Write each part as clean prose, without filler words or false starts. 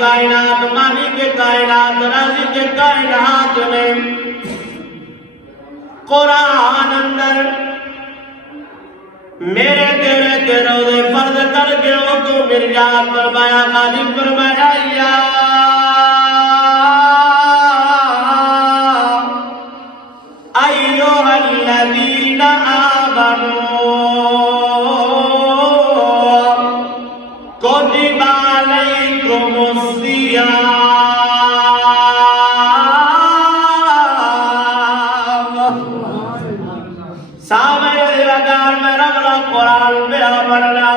کائنات مالک کائنات رازق کائنات نے قرآن اندر میرے تیرے کے روزے فرض کر کے حکم ارشاد فرمایا غالب فرمایا یا ایھا الذین آمنوا کتب علیکم الصیام سامنے لگار میں رغلا قرآن پہ پڑھنا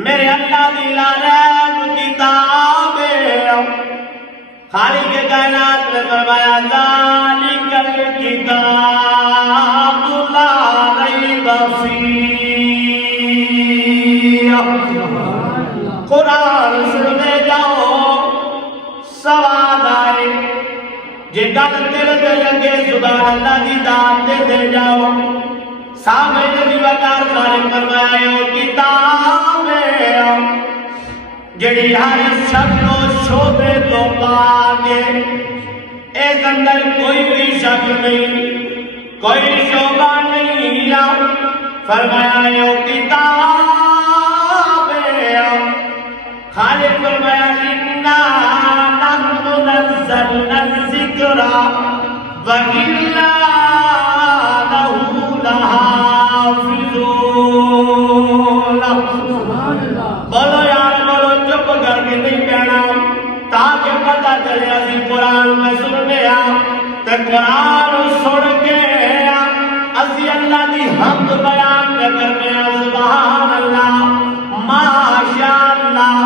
میرے اللہ دی لارب کتاب خالق کائنات نے فرمایا ذالک الکتاب لا ریب فیہ قرآن سننے جاؤ سواد آئے جے گل دل دے لگے سبحان اللہ دی داد دے جاؤ سامنے دی وقار خالق فرمایا یہ کتاب ہے جڑی ہر شکل و شعبے تو پاکے اس اندر کوئی بھی شک نہیں کوئی شعبہ نہیں فرمایا یہ کتاب ہے خالق فرمایا اِنَّا نَحْنُ نَزَّلْنَا الذِّكْرَ وَإِنَّا لَهُ لَحَافِظُونَ بولو یار بولو چپ کر کے نہیں کہنا تاکہ پتہ چلے اسی قرآن میں سننے تے قرآن سن کے اسی اللہ دی حمد بیان کرنے سبحان اللہ ماشاء اللہ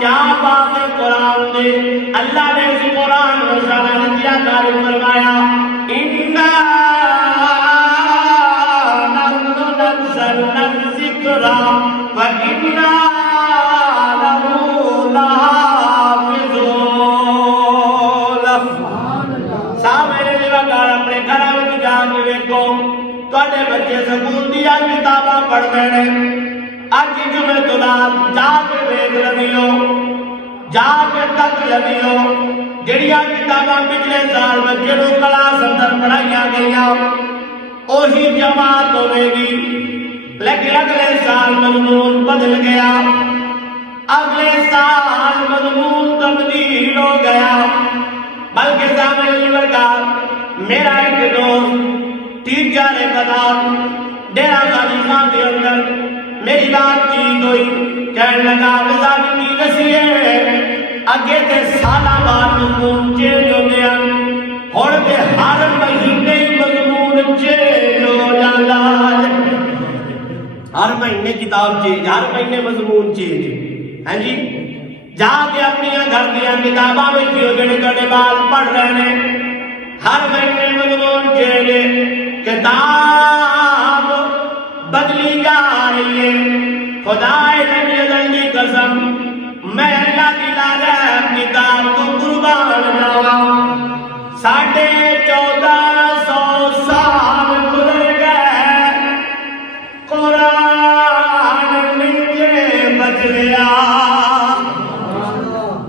کیا بات ہے قرآن دے اللہ نے اس قرآن میں شان دیا غالب فرمایا اِنَّا نَحْنُ نَزَّلْنَا الذِّكْرَ وَإِنَّا لَهُ لَحَافِظُونَ سامنے دی وقار اپنے گھراں وچ جا کے ویکھو تواڈے بچے سکول دیا کتاباں پڑھدے نے اج جمعے تو بعد جا کے دیکھ لویو جا کے تک لویو جڑیاں کتاباں پچھلے سال بچے نوں کلاس اندر پڑھائیاں گئیاں اوہی جماعت ہوے گی لیکن اگلے سال مضمون بدل گیا اگلے سال مضمون تبدیل ہو گیا بلکہ سامنے لگا میرا ایک دوست ٹیچر بازار ڈیرہ غازی خان کے اندر میری بات چیت ہوئی کہنے لگا نظام کی وسیع اگے تے سالہ بعد مضمون چینج ہوتے ہیں اور تے ہر مہینے مضمون چینج ہو جاتا ہے ہر مہینے کتاب چینج ہر مہینے مضمون چینج ہاں جی جا کے اپنی گھر دیا کتاباں میں کیوں جڑے تھوڑے بال پڑھ رہے ہیں ہر مہینے مضمون چینج کتاب بدلی جا رہی ہے خدا کی قسم میں اللہ کی لعنت کتاب کو قربان جاواں 1450 سال گزر گئے قرآن نیچے بدلیا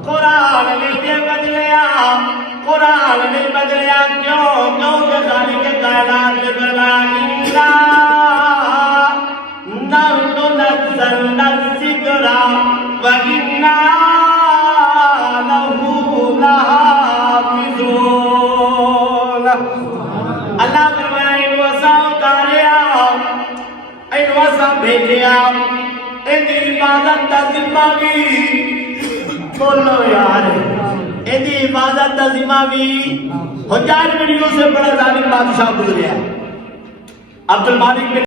قرآن نیچے بدلیا قرآن نہیں بدلیا کیوں کہ خالق کائنات نے فرمایا نحن نزلنا الذکر وإنا له لحافظون اللہ فرمایا انہوں اسا اتاریا انہوں اسا بھیجیا ان دی عبادت دا ذمہ بھی بولو یار ان دی عبادت دا ذمہ بھی حجاج بن یوسف بڑا ظالم بادشاہ گزریا عبد المالک